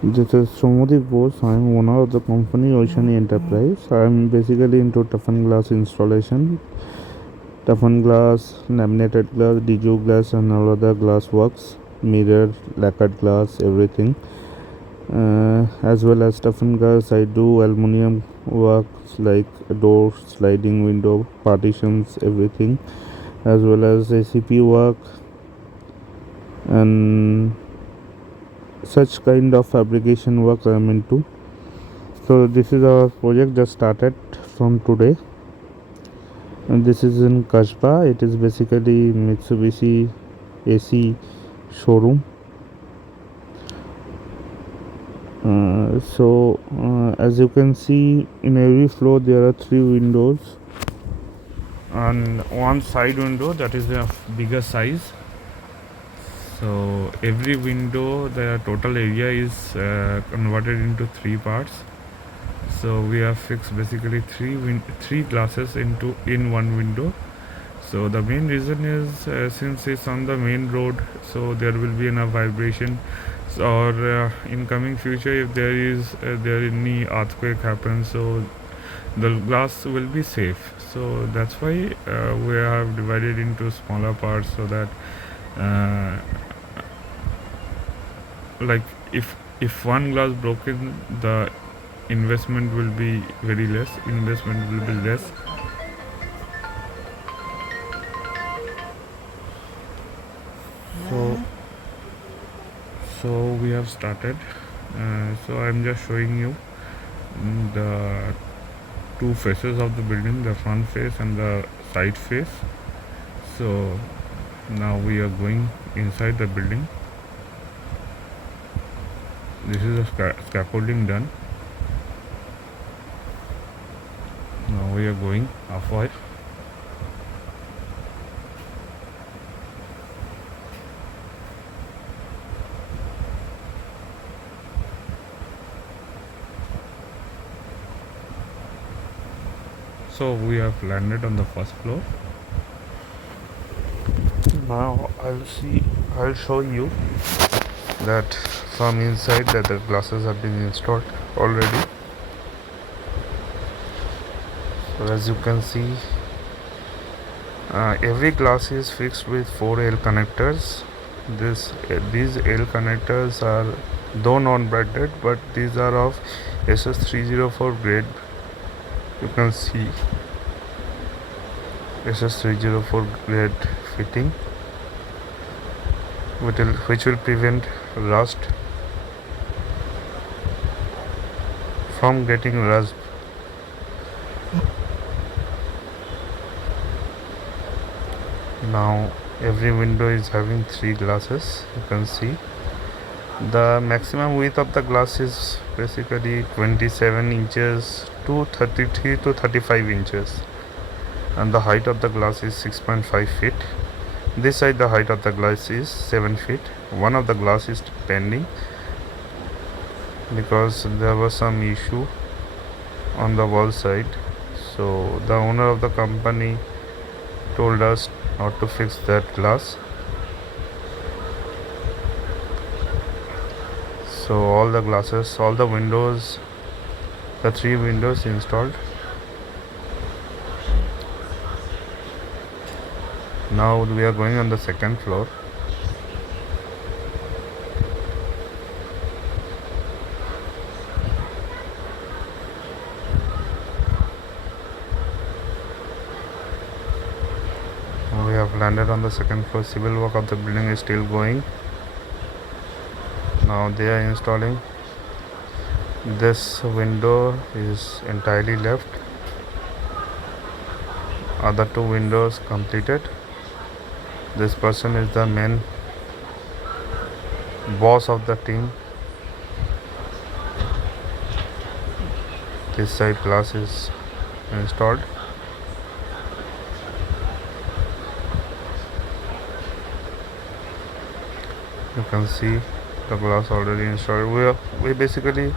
This is Somodeep Bose. I am owner of the company Ocean Enterprise. I am basically into toughened glass installation, toughened glass, laminated glass, dejo glass, and all other glass works, mirror, lacquered glass, everything. As well as toughened glass, I do aluminium works like door, sliding window, partitions, everything, as well as ACP work and such kind of fabrication work I am into. So this is our project just started from today, and this is in Kasba. It is basically Mitsubishi AC showroom. As you can see, in every floor there are 3 windows and one side window that is a bigger size. So every window, the total area is converted into 3 parts. So we have fixed basically three glasses in one window. So the main reason is since it's on the main road, so there will be enough vibration. Or in coming future, if there any earthquake happens, so the glass will be safe. So that's why we have divided into smaller parts so that like if one glass broken, the investment will be very less. Investment will be less. So so we have started. So I'm just showing you the 2 faces of the building, the front face and the side face. So now we are going inside the building. This is the scaffolding done. Now we are going halfway. So we have landed on the first floor. Now I'll show you that from inside that the glasses have been installed already. So as you can see, every glass is fixed with 4 L connectors. These L connectors are though non-branded, but these are of SS304 grade. You can see SS304 grade fitting, which will prevent rust from getting rust. Now every window is having 3 glasses. You can see the maximum width of the glass is basically 27 inches to 33 to 35 inches, and the height of the glass is 6.5 feet. This side the height of the glass is 7 feet. One of the glass is pending because there was some issue on the wall side. So the owner of the company told us not to fix that glass. So all the glasses, all the windows, the 3 windows installed. Now we are going on the second floor. We have landed on the second floor. Civil work of the building is still going. Now they are installing. This window is entirely left. Other 2 windows completed. This person is the main boss of the team. This side glass is installed. You can see the glass already installed. We basically,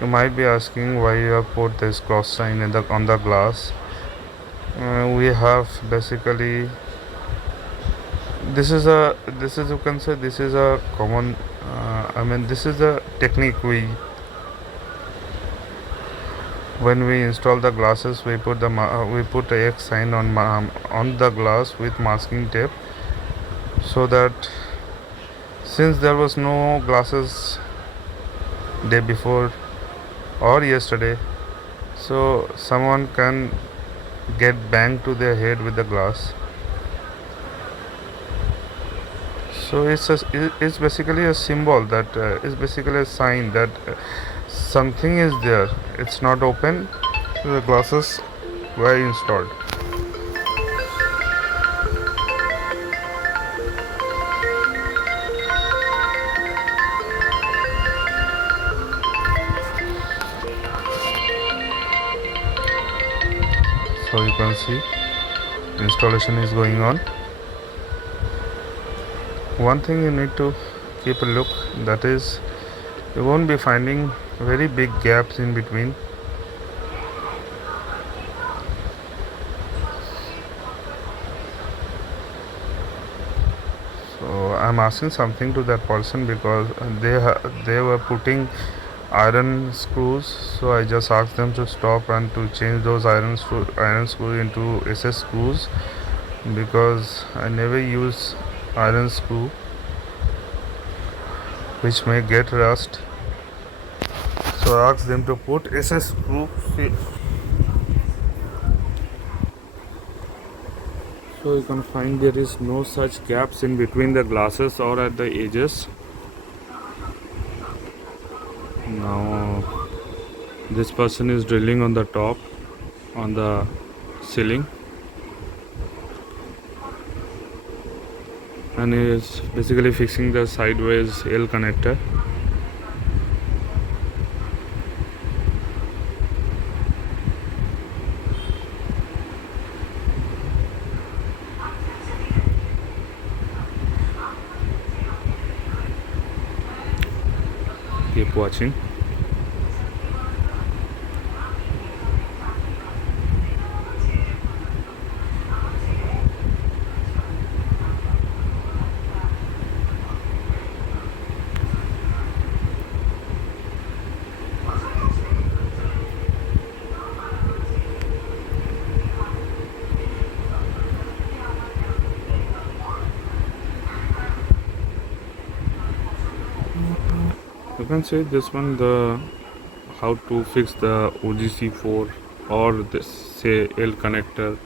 you might be asking why you have put this cross sign on the glass. We have basically, this is you can say this is a common I mean, this is the technique we, when we install the glasses, we put we put a X sign on the glass with masking tape, so that since there was no glasses day before or yesterday, so someone can get banged to their head with the glass. So it's basically a symbol that it's basically a sign that something is there. It's not open. The glasses were installed. So you can see installation is going on. One thing you need to keep a look, that is, you won't be finding very big gaps in between. So I'm asking something to that person because they were putting iron screws, so I just asked them to stop and to change those iron screws into SS screws, because I never use iron screw which may get rust. So I asked them to put SS screw. So you can find there is no such gaps in between the glasses or at the edges. Now this person is drilling on the top, on the ceiling, and he is basically fixing the sideways L connector. Keep watching. You can see this one, the how to fix the OGC4 or this say L connector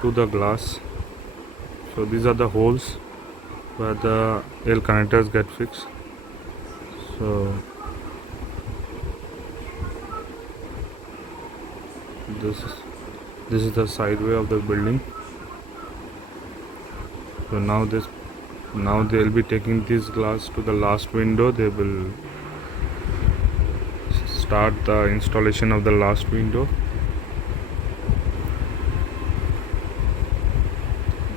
to the glass. So these are the holes where the L connectors get fixed. So this is the side way of the building. So now they'll be taking this glass to the last window. They will start the installation of the last window.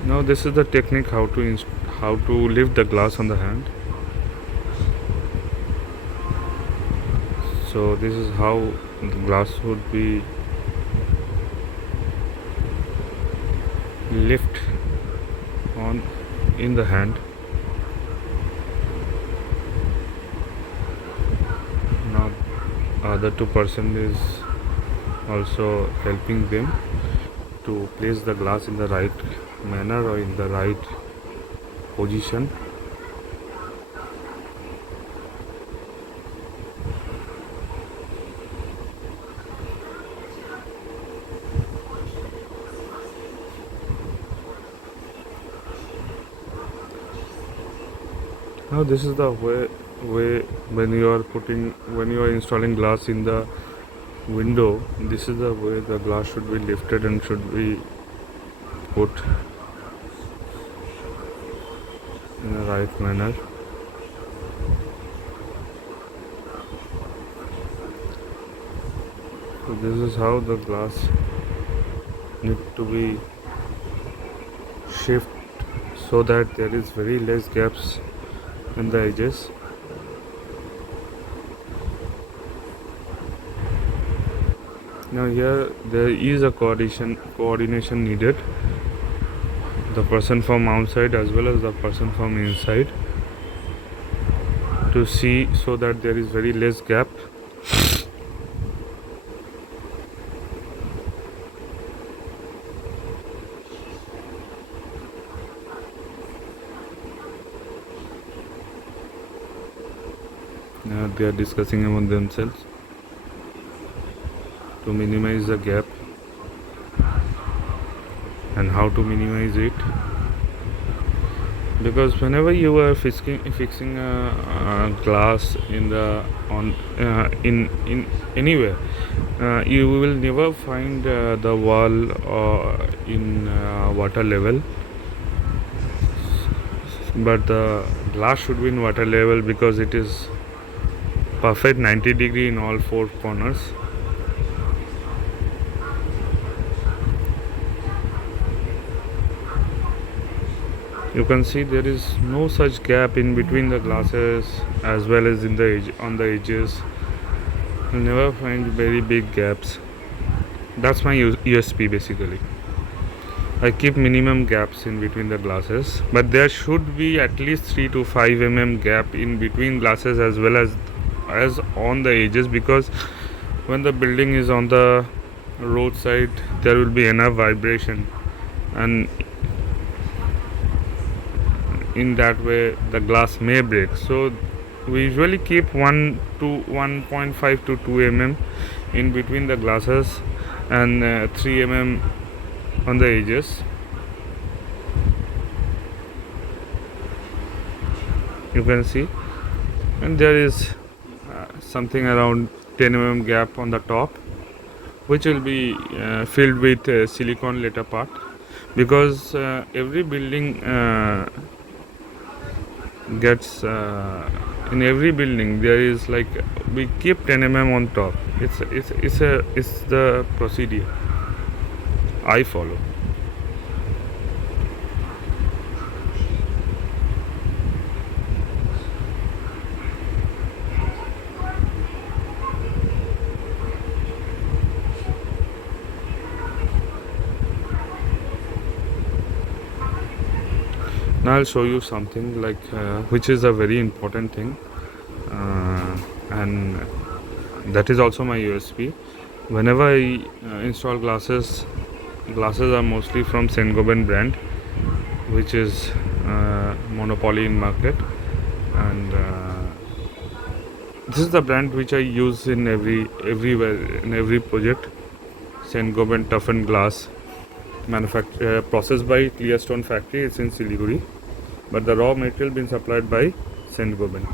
Now this is the technique how to lift the glass on the hand. So this is how the glass would be lift on in the hand. Now other two person is also helping them to place the glass in the right manner or in the right position. Now this is the way when you are installing glass in the window, this is the way the glass should be lifted and should be put in the right manner. So this is how the glass need to be shifted so that there is very less gaps in the edges. Now here there is a coordination needed. The person from outside as well as the person from inside. to see, so that there is very less gap. They are discussing among themselves to minimize the gap and how to minimize it, because whenever you are fixing a glass in the in anywhere, you will never find the wall in water level, but the glass should be in water level because it is perfect 90-degree in all four corners. You can see there is no such gap in between the glasses as well as in the edge, on the edges. You never find very big gaps. That's my USP basically. I keep minimum gaps in between the glasses, but there should be at least 3 to 5 mm gap in between glasses as well as on the edges, because when the building is on the roadside there will be enough vibration, and in that way the glass may break. So we usually keep 1 to 1.5 to 2 mm in between the glasses and 3 mm on the edges. You can see, and there is something around 10 mm gap on the top, which will be filled with silicone later part, because every building gets in every building there is like, we keep 10 mm on top. It's the procedure I follow. Now I'll show you something like which is a very important thing, and that is also my USP. Whenever I install glasses are mostly from Saint-Gobain brand, which is monopoly in market, and this is the brand which I use in everywhere in every project. Saint-Gobain Toughened glass, processed by Clearstone factory. It's in Siliguri, but the raw material been supplied by Saint-Gobain.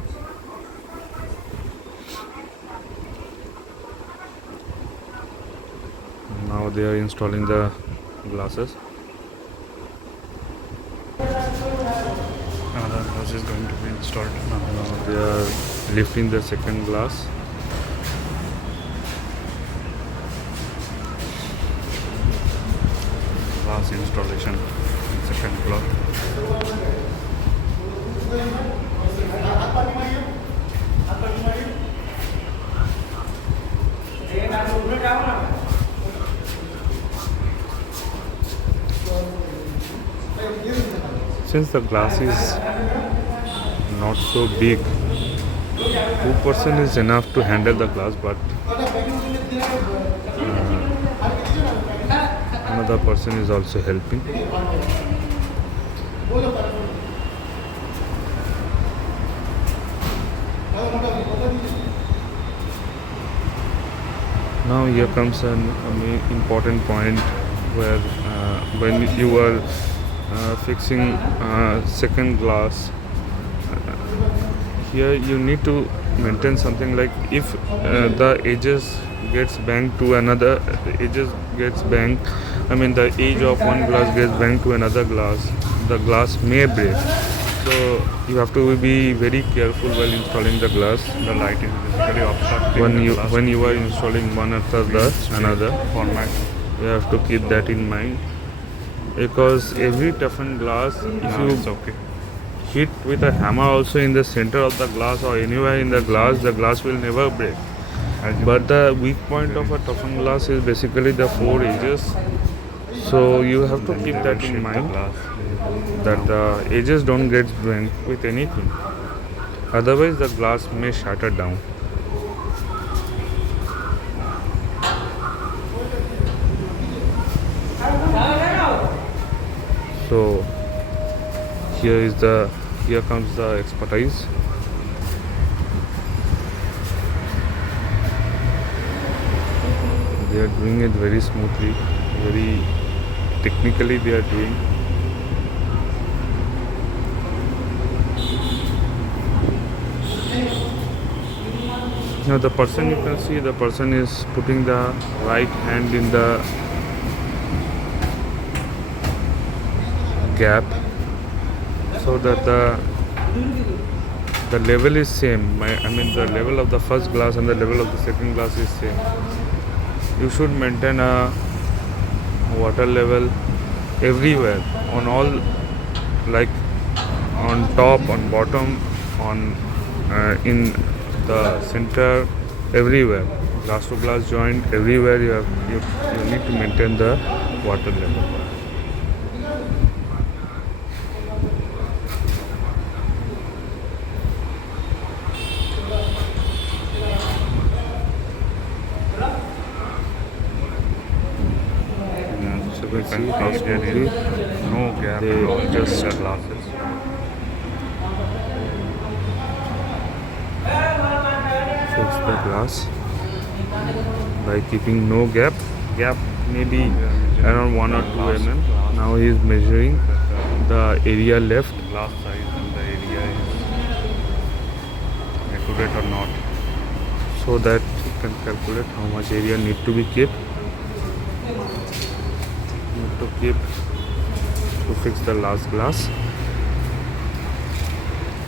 Now they are installing the glasses. Another glass is going to be installed. Now they are lifting the second glass. Glass installation in second floor. Since the glass is not so big, 2% is enough to handle the glass, but another person is also helping. Now here comes an important point where when you are fixing second glass, here you need to maintain something like, if the edges gets banged to another, the edge of one glass gets banged to another glass, the glass may break. So you have to be very careful while installing the glass. The light is basically obstructing when you are installing one after the another format. you have to keep that in mind, because every toughened glass, if you hit with a hammer also in the center of the glass or anywhere in the glass will never break. But the weak point of a toughened glass is basically the four edges. So you have to keep that in mind, that the edges don't get bent with anything. Otherwise the glass may shatter down. So here comes the expertise. They are doing it very smoothly, very technically they are doing. Now the person, you can see the person is putting the right hand in the gap so that the level is same. I mean the level of the first glass and the level of the second glass is same. You should maintain a water level everywhere, on all, like on top, on bottom, on in the center, everywhere, glass to glass joint, everywhere you need to maintain the water level. So we can see how smoothly No gap they at all between just the glasses. fix the glass by keeping no gap. Gap maybe around 1 or 2 mm. Now he is measuring the area left, Glass size and the area is accurate or not. so that he can calculate how much area need to be kept. Need to keep to fix the last glass.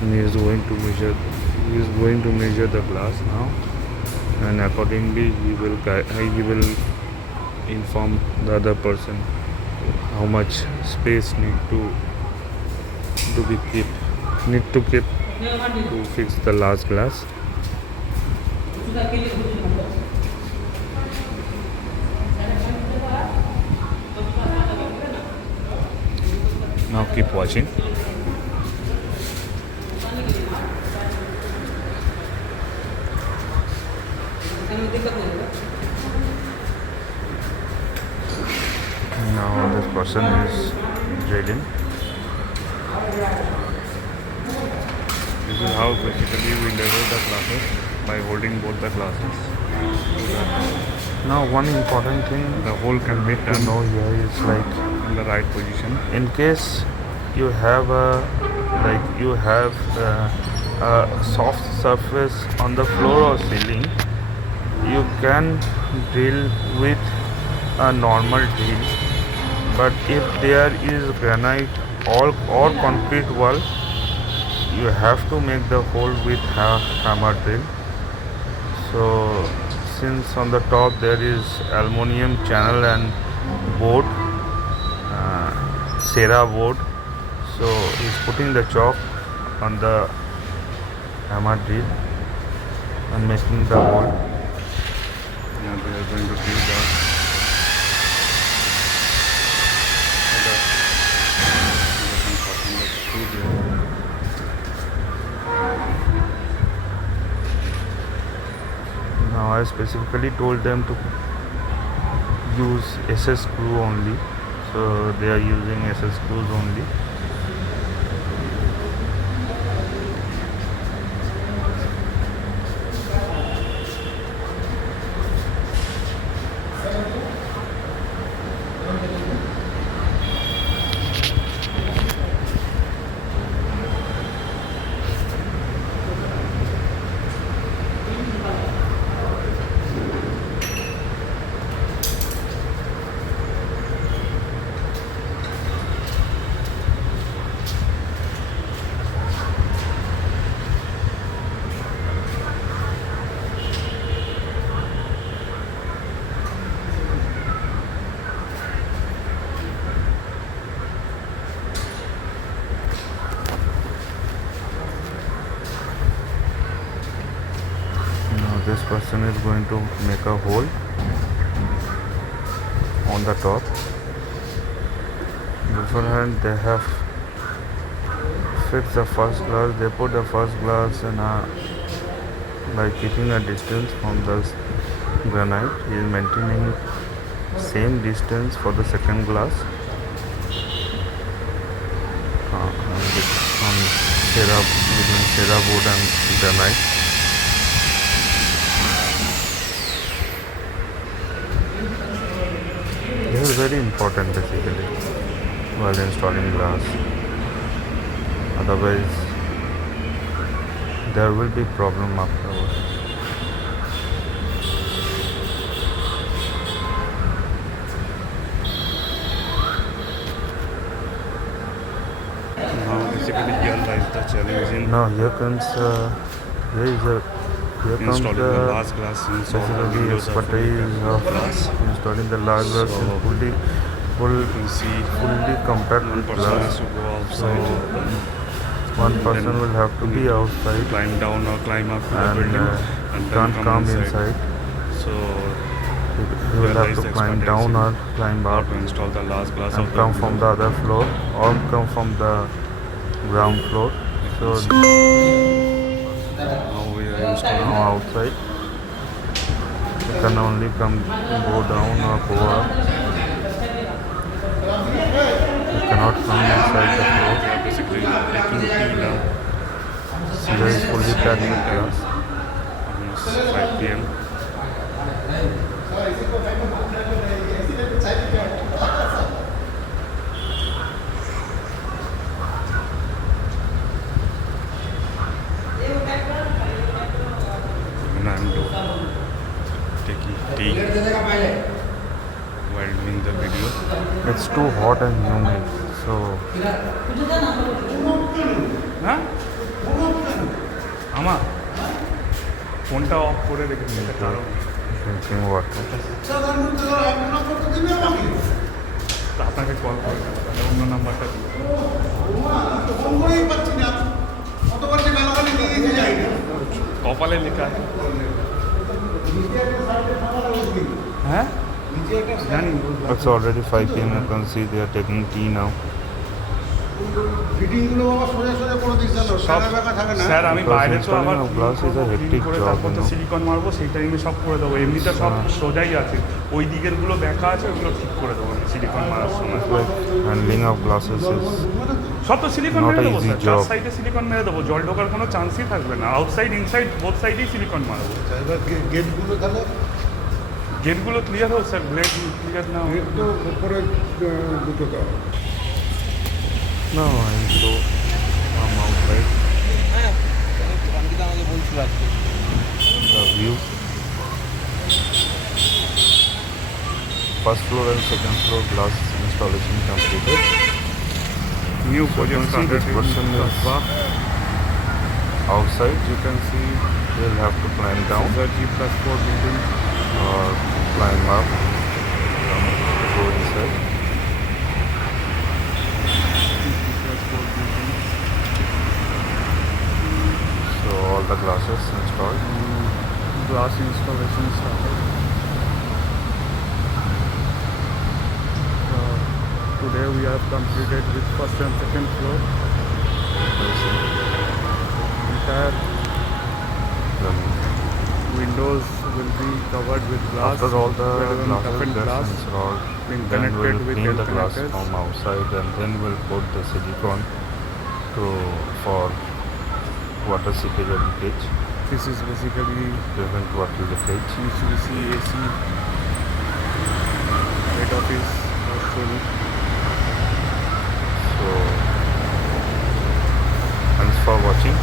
And he is going to measure the glass now, and accordingly he will inform the other person how much space need to keep to fix the last glass. Now keep watching. Now this person is drilling. This is how basically we level the glasses by holding both the glasses. Now one important thing The hole can be to turned know here is like, in the right position. in case you have a soft surface on the floor or ceiling, you can drill with a normal drill. But if there is granite or concrete wall, you have to make the hole with hammer drill. So since on the top there is aluminum channel and board, Sera board, so he's putting the chalk on the hammer drill and making the hole. Now they are going to give the screw there. Now I specifically told them to use SS screw only, so they are using SS screws only. This person is going to make a hole on the top. Beforehand they have fix the first glass, they put the first glass in by keeping a distance from the granite. He is maintaining same distance for the second glass on between Cera board and granite. This is very important basically while installing glass. Otherwise, there will be problem afterwards. Now basically here lies the challenge in Now here comes installing the large glass inside the basically windows of expertise of glass. installing the large glass So, is fully You can see compact one with person glass. has to go So outside, one person will have to be outside climb down or climb up to the and building, and then can't come inside. So He will have to climb down or climb how up to install the large glass and of come the from the other floor or come from the ground floor. So now we are installing. now outside you can only go down or go up. You cannot come inside the floor. We are basically taking tea now. There is fully packed with glass. Almost 5 p.m. And I'm taking tea while doing the video. It's too hot and humid, so হ্যাঁ আমার ফোনটা of করে রেখেছি এটা কারণ drinking water. আপনাকে call করে দেবো তাহলে অন্য নাম্বারটা দিই কপালে লেখা আছে হ্যাঁ জানি It's already 5 p.m. You can see they are taking tea now. Sir আমি বাইরে তো আবার glass is a hectic করে job, তারপর তো you know. সিলিকন মারবো সেই টাইমে সব করে দেবো এমনিতে সব সোজাই আছে ওই দিকের গুলো দেখা আছে ওগুলো ঠিক করে দেবো আমি সিলিকন মারার সময় Like handling of glasses is সব তো সিলিকন Not মেরে a দেবো easy স্যার চার job. সাইডে সিলিকন মেরে দেবো জল ঢোকার কোনো চান্সই থাকবে না আউটসাইড ইনসাইড বোথ সাইডেই সিলিকন মারবো গেটগুলো তাহলে গেটগুলো ক্লিয়ার হোক স্যার গ্রেড ক্লিয়ার না হোক। গেট তো উপরে দুটো দাও no. I'm outside. The view. First floor and second floor glass installation completed. New So you project can see this started person in is Kasbah. outside. You can see they'll have to climb down The G+4 building. or climb up, go inside. G+4 building. So all the glasses installed. Glass installation started. Today we have completed with first and second floor. Entire Then windows will be covered with glass. after all the toughened glasses glass. get installed, Been then connected we'll with clean the glass alternators. from outside and then we'll put the silicone for water seepage or leakage, This is basically prevent water leakage. UCBC AC head office actually. So thanks for watching.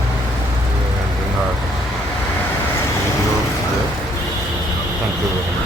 We are ending our video here. Thank you very much.